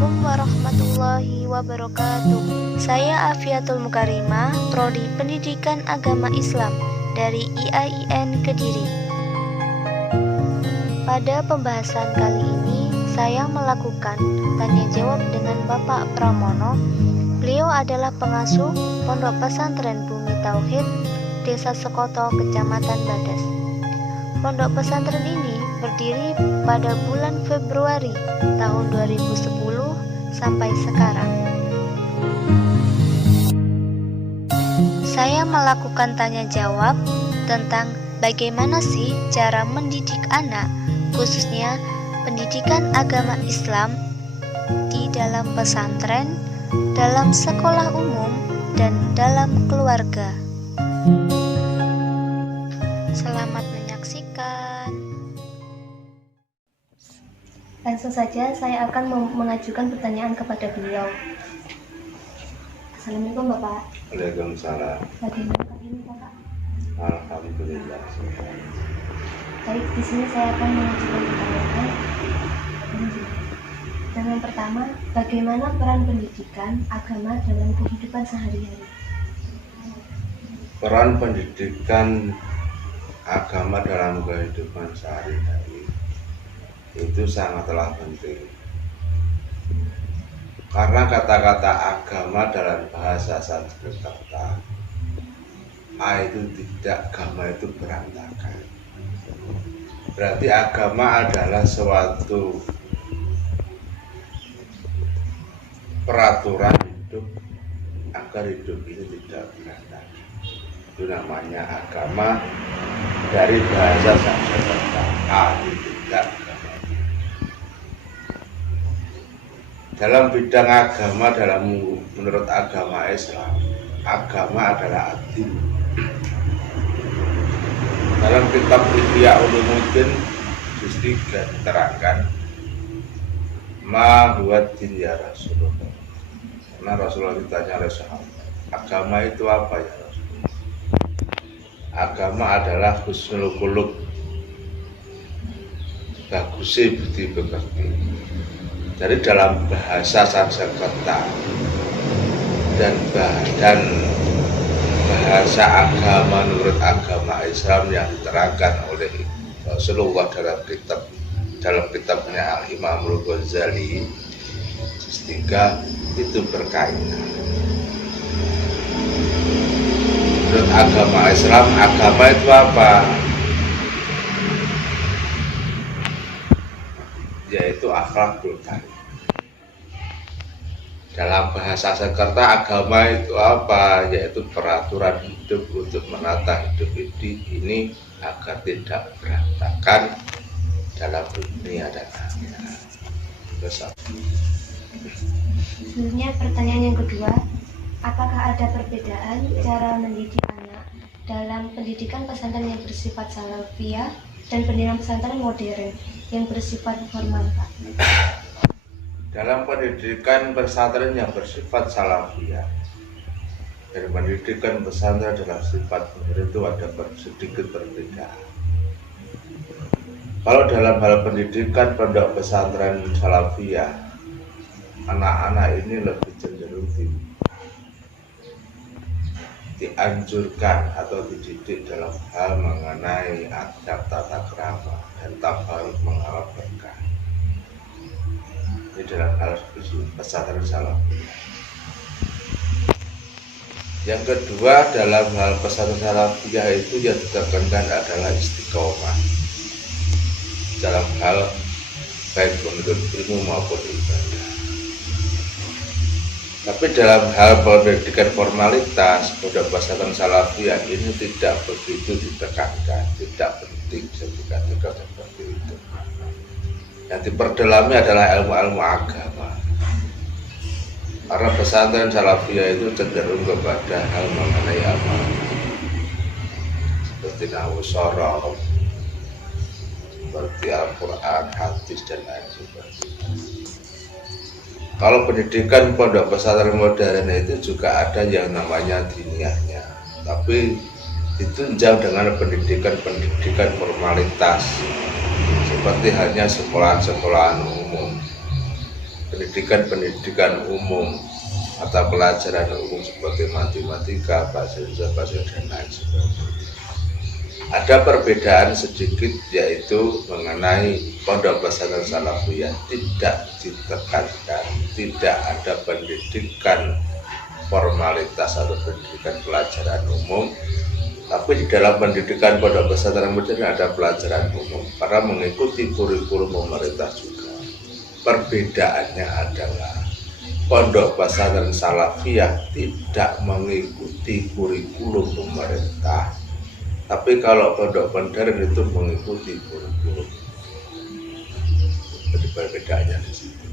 Assalamualaikum warahmatullahi wabarakatuh. Saya Afiatul Mukarimah, Prodi Pendidikan Agama Islam dari IAIN Kediri. Pada pembahasan kali ini, saya melakukan tanya jawab dengan Bapak Pramono. Beliau adalah pengasuh Pondok Pesantren Bumi Tauhid, Desa Sekoto, Kecamatan Badas. Pondok pesantren ini berdiri pada bulan Februari tahun 2010 sampai sekarang. Saya melakukan tanya jawab tentang bagaimana sih cara mendidik anak, khususnya pendidikan agama Islam di dalam pesantren, dalam sekolah umum, dan dalam keluarga. Selamat menyaksikan. Langsung saja saya akan mengajukan pertanyaan kepada beliau. Assalamualaikum Bapak. Waalaikumsalam. Bagaimana hari ini Bapak? Alhamdulillah. Baik, di sini saya akan mengajukan pertanyaan. Yang pertama, bagaimana peran pendidikan agama dalam kehidupan sehari-hari? Peran pendidikan agama dalam kehidupan sehari-hari itu sangatlah penting, karena kata-kata agama dalam bahasa Sanskerta itu tidak, agama itu berantakan. Berarti agama adalah suatu peraturan hidup agar hidup ini tidak berantakan. Itu namanya agama dari bahasa Sanskerta, tidak agama. Dalam bidang agama, menurut agama Islam, agama adalah adil. Dalam kitab Ihya Ulumuddin juz 3 diterangkan, ma huwa din ya Rasulullah. Karena Rasulullah ditanya oleh sahabat, agama itu apa ya Rasulullah? Agama adalah husnul khuluq, bagusnya budi pekerti. Jadi dalam bahasa Sanskerta dan bahasa agama menurut agama Islam yang diterangkan oleh Rasulullah dalam kitabnya Al-Imam Al-Ghazali juz 3 itu berkaitan. Menurut agama Islam, agama itu apa? Yaitu akhlakul karim. Dalam bahasa Sanskerta, agama itu apa? Yaitu peraturan hidup untuk menata hidup ini agar tidak berantakan dalam dunia dan akhirat. Selanjutnya pertanyaan yang kedua, apakah ada perbedaan cara mendidik anak dalam pendidikan pesantren yang bersifat salafiyah dan pendidikan pesantren modern yang bersifat formal, Pak? Dalam pendidikan pesantren yang bersifat salafiyah dan pendidikan pesantren adalah sifat modern itu ada sedikit perbedaan. Kalau dalam hal pendidikan pondok pesantren salafiyah, anak-anak ini lebih cenderung dianjurkan atau dididik dalam hal mengenai adab tata krama dan tabaruk mengalami berkah. Ini dalam hal pesantren salafiyah. Yang kedua, dalam hal pesantren salafiyah itu yang ditekankan adalah istiqomah dalam hal baik menuntut ilmu maupun ibadah. Tapi dalam hal pendidikan formalitas, pondok pesantren salafiyah ini tidak begitu ditekankan, tidak penting saya dikatakan seperti itu. Yang diperdalami adalah ilmu-ilmu agama. Karena pesantren salafiyah itu cenderung kepada hal mengenai agama, seperti nahwu shoroh, seperti Al-Quran, hadis, dan lain sebagainya. Kalau pendidikan pondok pesantren modern itu juga ada yang namanya diniyahnya, tapi ditunjang dengan pendidikan formalitas seperti hanya sekolahan umum. pendidikan umum atau pelajaran umum seperti matematika, bahasa Indonesia, dan lain sebagainya. Ada perbedaan sedikit, yaitu mengenai pondok pesantren salafiyah tidak ditekankan, tidak ada pendidikan formalitas atau pendidikan pelajaran umum, tapi di dalam pendidikan pondok pesantren modern ada pelajaran umum karena mengikuti kurikulum pemerintah juga. Perbedaannya adalah pondok pesantren salafiyah tidak mengikuti kurikulum pemerintah, tapi kalau pondok modern itu mengikuti kurikulum. Jadi perbedaannya di situ.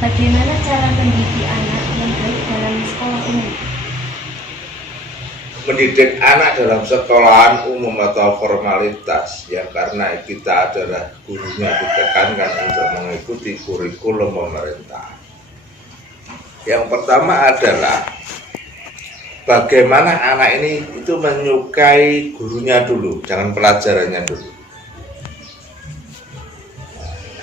Bagaimana cara mendidik anak yang baik dalam sekolah umum? Mendidik anak dalam sekolahan umum atau formalitas, ya karena kita adalah gurunya ditekankan untuk mengikuti kurikulum pemerintah. Yang pertama adalah bagaimana anak ini itu menyukai gurunya dulu, jangan pelajarannya dulu.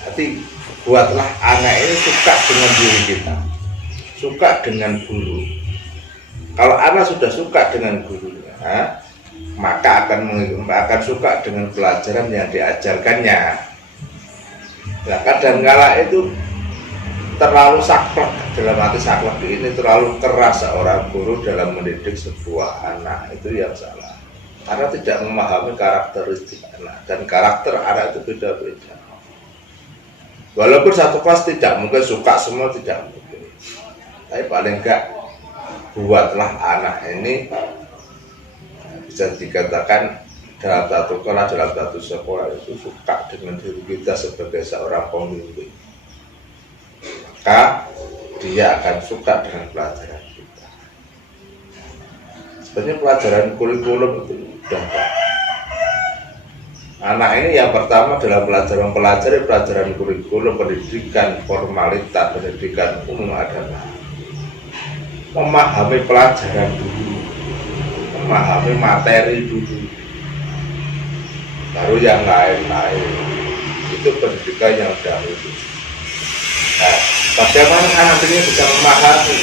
Nanti buatlah anak ini suka dengan diri kita, suka dengan guru. Kalau anak sudah suka dengan gurunya, maka akan suka dengan pelajaran yang diajarkannya. Nah, kadang-kala itu terlalu saklek, dalam arti saklek ini terlalu keras seorang guru dalam mendidik sebuah anak, itu yang salah. Karena tidak memahami karakteristik anak, dan karakter anak itu beda-beda. Walaupun satu kelas tidak mungkin suka semua, tidak mungkin, tapi paling enggak buatlah anak ini bisa dikatakan dalam satu kelas, dalam satu sekolah itu suka dengan diri kita sebagai seorang pemimpin, maka dia akan suka dengan pelajaran kita. Sebenarnya pelajaran kurikulum itu mudah. Anak ini yang pertama dalam mempelajari pelajaran kurikulum pendidikan formalitas, pendidikan umum adalah memahami pelajaran dulu, memahami materi dulu, baru yang lain-lain. Itu pendidikan yang dahulu. Nah, bagaimana anak ini bisa memahami?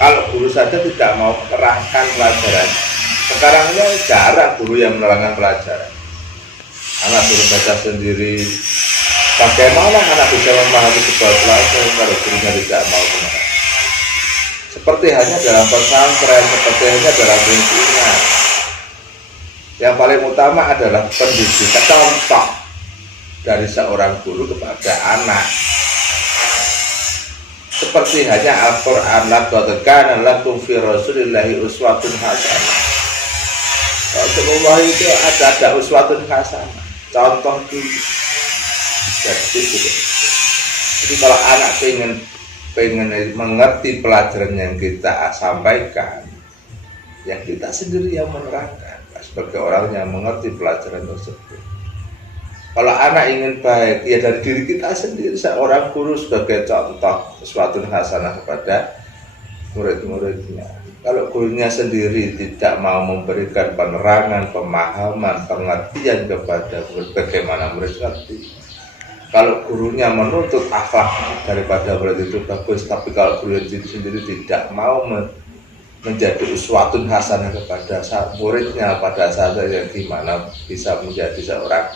Kalau guru saja tidak mau menerangkan pelajaran, sekarang ini jarang guru yang menerangkan pelajaran. Anak suruh baca sendiri. Bagaimana anak bisa memahami sebuah pelajaran kalau gurunya tidak mau menerangkan? Seperti hanya dalam pesantren, seperti hanya dalam lingkungan. Yang paling utama adalah pendidikan contoh dari seorang guru kepada anak. Seperti hanya Al-Quran, laqad kana lakum fi Rasulillahi uswatun hasanah. Rasulullah itu ada uswatun hasanah, contoh dulu. Jadi kalau anak pengen mengerti pelajaran yang kita sampaikan, ya kita sendiri yang menerangkan sebagai orang yang mengerti pelajaran tersebut. Kalau anak ingin baik, ya dari diri kita sendiri, seorang guru sebagai contoh sesuatu hasanah kepada murid-muridnya. Kalau gurunya sendiri tidak mau memberikan penerangan, pemahaman, pengertian kepada murid, bagaimana murid ngerti? Kalau gurunya menuntut akhlak daripada murid itu bagus, tapi kalau guru sendiri tidak mau menjadi uswatun hasanah kepada muridnya pada saat yang gimana bisa menjadi seorang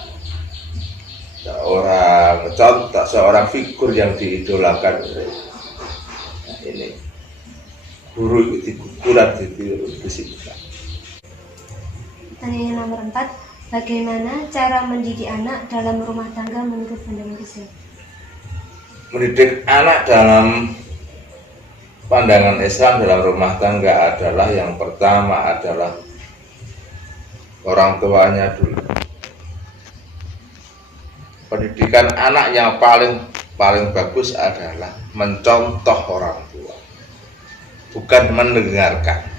contoh, seorang figur yang diidolakan. Nah, ini guru itu kurang ditiru di sini. Pertanyaan nomor 4. Bagaimana cara mendidik anak dalam rumah tangga menurut pandangan Islam? Mendidik anak dalam pandangan Islam dalam rumah tangga adalah yang pertama adalah orang tuanya dulu. Pendidikan anak yang paling bagus adalah mencontoh orang tua, bukan mendengarkan.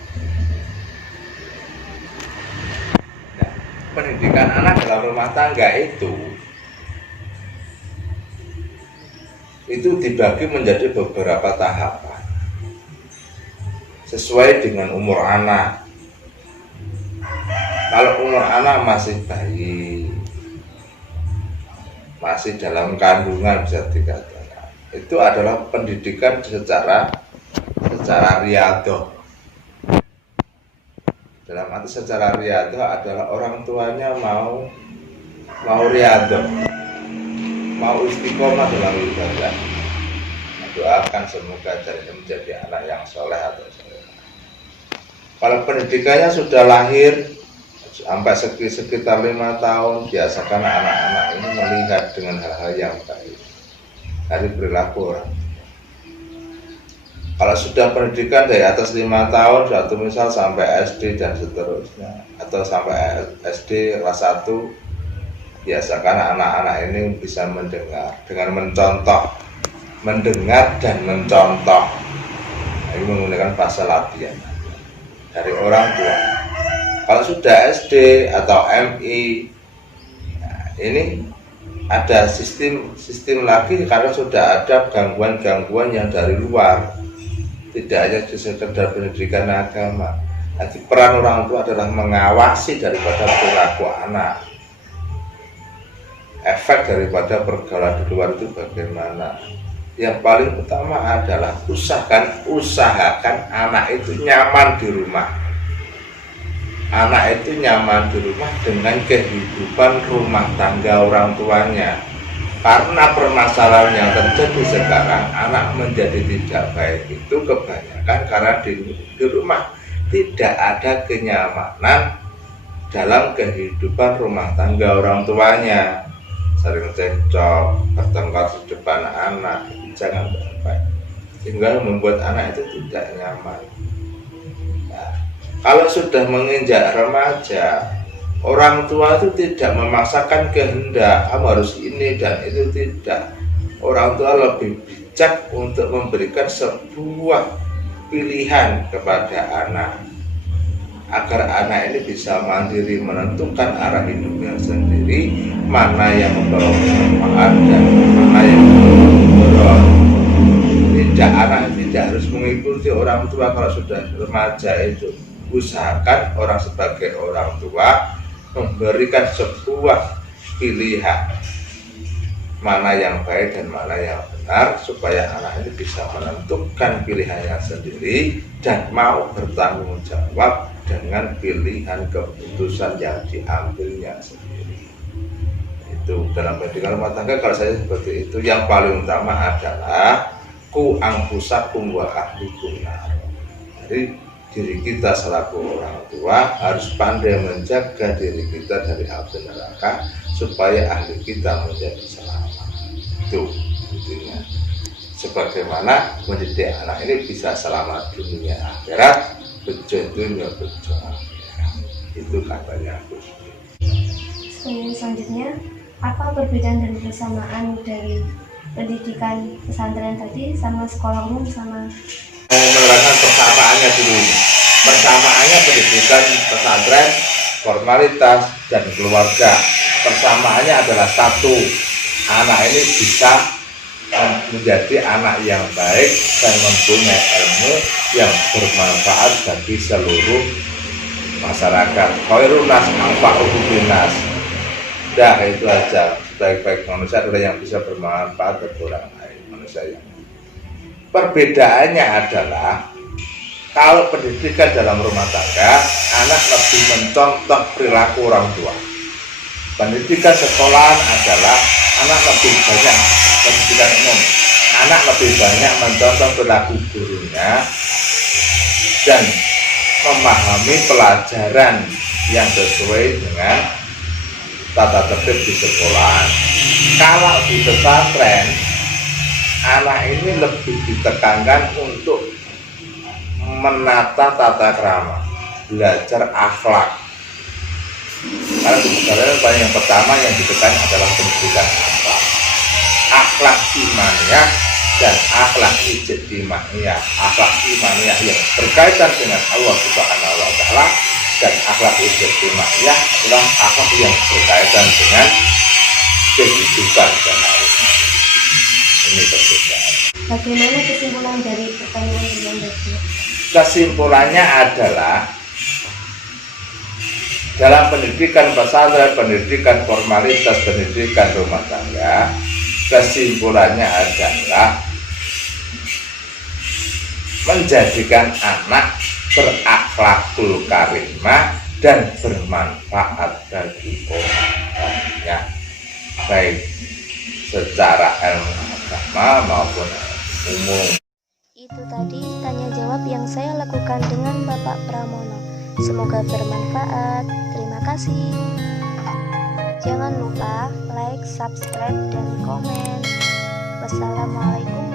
Pendidikan anak dalam rumah tangga itu dibagi menjadi beberapa tahapan sesuai dengan umur anak. Kalau umur anak masih bayi, masih dalam kandungan bisa dikatakan. Itu adalah pendidikan secara riyadhah. Dalam arti secara riyadhah adalah orang tuanya mau riyadhah, mau istiqomah dalam ibadah. Doakan semoga jadinya menjadi anak yang soleh atau soleh. Kalau pendidikannya sudah lahir sampai sekitar 5 tahun, biasakan anak-anak ini melihat dengan hal-hal yang baik dari perilaku orang. Kalau sudah pendidikan dari atas 5 tahun, suatu misal sampai SD dan seterusnya, atau sampai SD kelas 1, biasakan anak-anak ini bisa mendengar dengan mendengar dan mencontoh. Ini menggunakan bahasa latihan dari orang tua. Kalau sudah SD atau MI, ini ada sistem lagi karena sudah ada gangguan-gangguan yang dari luar. Tidak hanya sekedar pendidikan agama. Nanti peran orang tua adalah mengawasi daripada perilaku anak. Efek daripada pergaulan di luar itu bagaimana? Yang paling utama adalah usahakan anak itu nyaman di rumah. Anak itu nyaman di rumah dengan kehidupan rumah tangga orang tuanya. Karena permasalahan yang terjadi sekarang, anak menjadi tidak baik itu kebanyakan karena di rumah tidak ada kenyamanan dalam kehidupan rumah tangga orang tuanya. Sering cekcok, bertengkar di depan anak, jangan sampai sehingga membuat anak itu tidak nyaman. Nah, kalau sudah menginjak remaja, orang tua itu tidak memaksakan kehendak kamu harus ini dan itu, tidak. Orang tua lebih bijak untuk memberikan sebuah pilihan kepada anak agar anak ini bisa mandiri menentukan arah hidupnya sendiri, mana yang membawa manfaat dan mana yang membawa. Anak tidak harus mengikuti orang tua kalau sudah remaja itu. Usahakan orang sebagai orang tua memberikan sebuah pilihan mana yang baik dan mana yang benar supaya anak ini bisa menentukan pilihannya sendiri dan mau bertanggung jawab dengan pilihan keputusan yang diambilnya sendiri. Itu dalam pendidikan rumah tangga kalau saya seperti itu. Yang paling utama adalah ku angkusakum wa ahlikum nar. Jadi diri kita selaku orang tua harus pandai menjaga diri kita dari api neraka supaya ahli kita menjadi selamat. Itu intinya. Sebagaimana mendidik anak ini bisa selamat dunia akhirat, bejo dunia bejo akhirat. Itu katanya Gus. Selanjutnya, apa perbedaan dan persamaan dari pendidikan pesantren tadi sama sekolah umum sama? Menerangkan persamaannya dulu. Persamaannya pendidikan pesantren, formalitas dan keluarga. Persamaannya adalah satu, anak ini bisa menjadi anak yang baik dan mempunyai ilmu yang bermanfaat bagi seluruh masyarakat. Khairun nas anfa'uhum linnas. Dah itu aja. Baik-baik manusia adalah yang bisa bermanfaat bagi orang lain, manusia yang. Perbedaannya adalah kalau pendidikan dalam rumah tangga, anak lebih mencontoh perilaku orang tua. Pendidikan sekolahan adalah anak lebih banyak, pendidikan umum, anak lebih banyak mencontoh perilaku gurunya dan memahami pelajaran yang sesuai dengan tata tertib di sekolahan. Kalau di pesantren, anak ini lebih ditekankan untuk menata tata krama, belajar akhlak. Karena di pesantren yang pertama yang ditekan adalah pendidikan akhlak, akhlak imaniyah dan akhlak ijtimaiyah. Akhlak imaniyah yang berkaitan dengan Allah Subhanahu wa Ta'ala dan akhlak ijtimaiyah adalah akhlak yang berkaitan dengan kehidupan sehari-hari. Ini perbedaan. Bagaimana kesimpulan dari pertanyaan yang tadi? Kesimpulannya adalah dalam pendidikan pesantren, pendidikan formalitas, pendidikan rumah tangga, kesimpulannya adalah menjadikan anak berakhlakul karimah dan bermanfaat bagi orang lainnya, baik secara ilmu agama maupun umum. Itu tadi tanya jawab yang saya lakukan dengan Bapak Pramono. Semoga bermanfaat. Terima kasih. Jangan lupa like, subscribe, dan komen. Wassalamualaikum